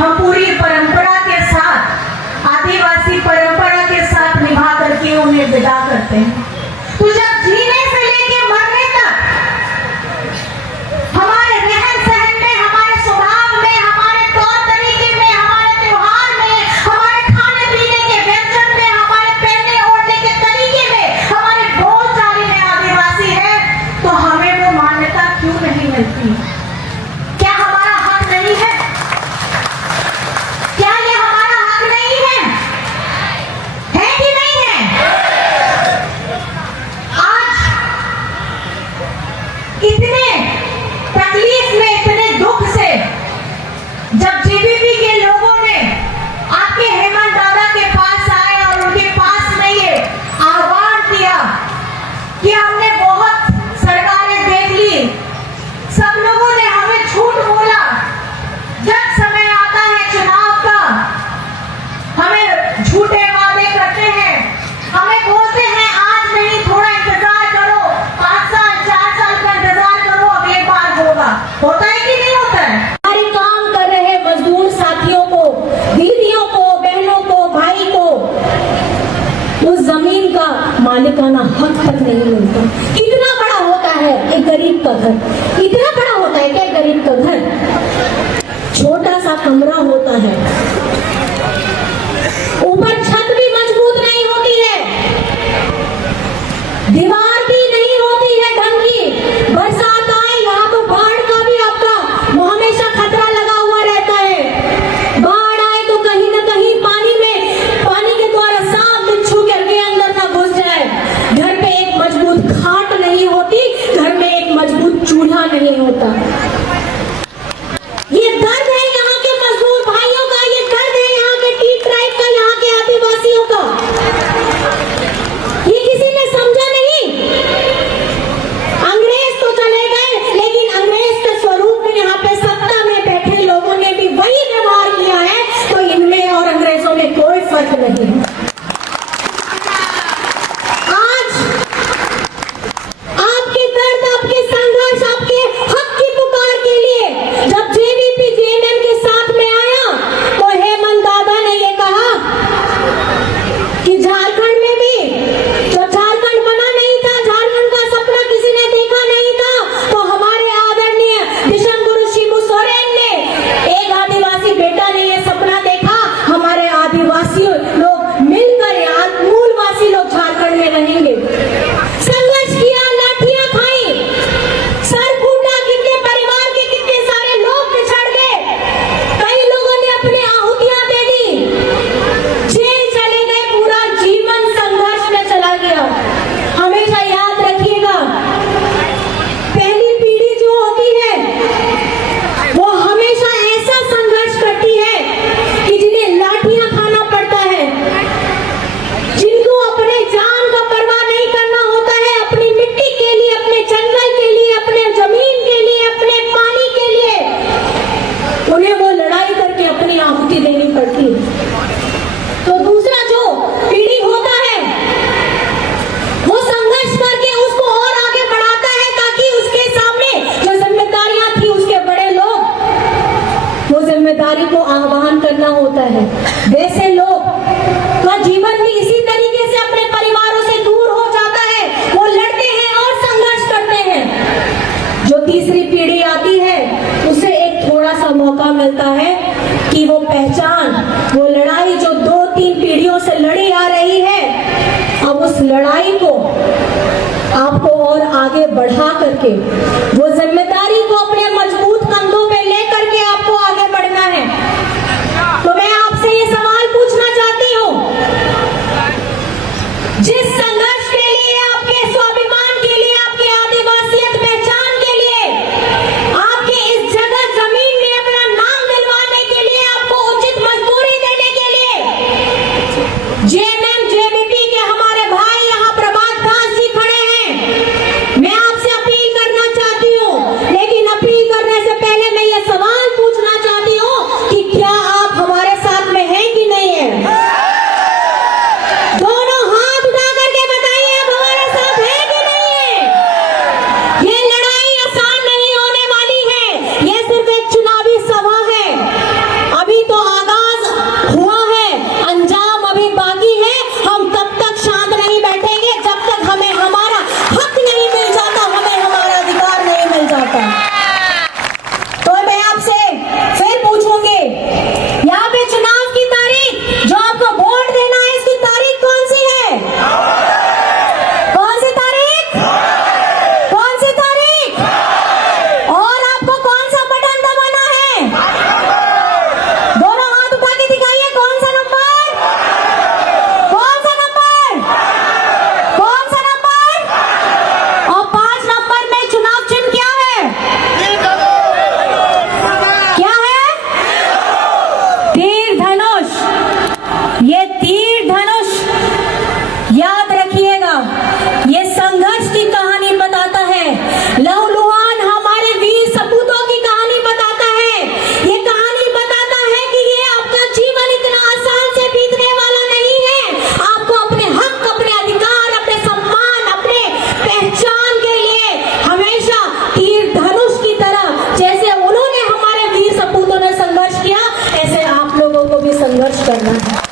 हम पूरी परंपरा के साथ, आदिवासी परंपरा के साथ निभा करके उन्हें विदा करते हैं। तो जब जीने से लेके मरने तक हमारे रहन सहन में, हमारे स्वभाव में, हमारे तौर तरीके में, हमारे त्योहार में, हमारे खाने पीने के व्यंजन में, हमारे पहनने ओढ़ने के तरीके में, हमारे बोलचाल में आदिवासी है, तो हमें वो मान्यता क्यों नहीं मिलती? क्या हमारा हक नहीं है? क्या ये हमारा हक नहीं है? है कि नहीं है? आज इतने तकलीफ में, इतने दुख से जब जेबीपी के लोगों ने आपके हेमंत दादा के पास आए और उनके पास में ये आह्वान किया कि हमने बहुत सरकारें देख ली, सब लोगों ने हमें झूठ बोला, जब समय आता है चुनाव का हमें झूठे वादे करते हैं, हमें बोलते हैं आज नहीं, थोड़ा इंतजार करो, 5 साल 4 साल का इंतजार करो, अब एक बार होगा। होता है कि नहीं होता है? हमारे काम कर रहे मजदूर साथियों को, दीदियों को, बहनों को, भाई को उस जमीन का मालिकाना हक तक नहीं मिलता। कितना बड़ा होता है एक गरीब का घर? इतना बड़ा होता है क्या गरीब का घर? छोटा सा कमरा होता है, ऊपर छत भी मजबूत नहीं होती है, दीवार भी नहीं होती है ढंग की। बरसात आए यहाँ तो बाढ़ का भी आपका हमेशा खतरा लगा हुआ रहता है। बाढ़ आए तो कहीं ना कहीं पानी के द्वारा सांप बिच्छू के अंदर ना घुस जाए। घर पे एक मजबूत खाट नहीं होती, घर में एक मजबूत चूल्हा नहीं होता। ये दर्द है यहाँ के मजदूर भाइयों का, ये दर्द है यहाँ के टी ट्राइब का, यहाँ के आदिवासियों का। ये किसी ने समझा नहीं। अंग्रेज तो चले गए, लेकिन अंग्रेज के स्वरूप में यहाँ पे सत्ता में बैठे लोगों ने भी वही व्यवहार किया है, तो इनमें और अंग्रेजों में कोई फर्क नहीं है। आज आपके दर्द, आपके संघर्ष, आपके हक की पुकार के लिए जब जेबीपी जेएमएम के साथ में आया, तो हेमंत दादा ने ये कहा कि झारखंड में भी, जो झारखंड बना नहीं था, झारखंड का सपना किसी ने देखा नहीं था, तो हमारे आदरणीय विश्व गुरु शिबू सोरेन ने, एक आदिवासी बेटा ने ये सपना देखा, हमारे आदिवासी लोग मिलकर, मूलवासी लोग झारखंड में रहेंगे। संघर्ष किया, लाठियां खाई, सर फूटा, कितने परिवार के कितने सारे लोग बिछड़ गए, कई लोगों ने अपनी आहुतियां दे दी, जेल चले गए, पूरा जीवन संघर्ष में चला गया। हमेशा याद रखिएगा, पहली पीढ़ी जो होती है वो हमेशा ऐसा संघर्ष करती है कि जिन्हें लाठियां खाना पड़ता है, जिनको अपने जान का परवाह नहीं करना होता है, अपनी मिट्टी के लिए, अपने जंगल के लिए, अपने जमीन के लिए, अपने पानी के लिए, उन्हें वो लड़ाई करके अपनी आहुति देनी पड़ती है। तो दूसरा जो पीढ़ी होता है वो संघर्ष करके उसको और आगे बढ़ाता है, ताकि उसके सामने जो जिम्मेदारियां थी, उसके बड़े लोग, वो जिम्मेदारी को आह्वान करना होता है। वैसे लोग का जीवन भी इसी तरीके से अपने परिवारों से दूर हो जाता है, वो लड़ते हैं और संघर्ष करते हैं। जो तीसरी पीढ़ी आती है, उसे एक थोड़ा सा मौका मिलता है कि वो पहचान, वो लड़ाई जो 2-3 पीढ़ियों से लड़ी आ रही है, अब उस लड़ाई को आपको और आगे बढ़ा करके, वो जिम्मेदारी को अपने मजबूत कंधों पे लेकर के आपको आगे बढ़ना है। तो मैं आपसे ये सवाल पूछना चाहती हूँ, जिस संघर्ष के लिए, आपके स्वाभिमान के लिए, आपके आदिवासियत पहचान के लिए, आपके इस जगह जमीन में अपना नाम दिलवाने के लिए, आपको उचित मजदूरी देने के लिए जेएमएम जेबीपी के हमारे भाई यहाँ प्रभात दास जी खड़े हैं। मैं आपसे अपील करना चाहती हूँ, लेकिन अपील संघर्ष करना है।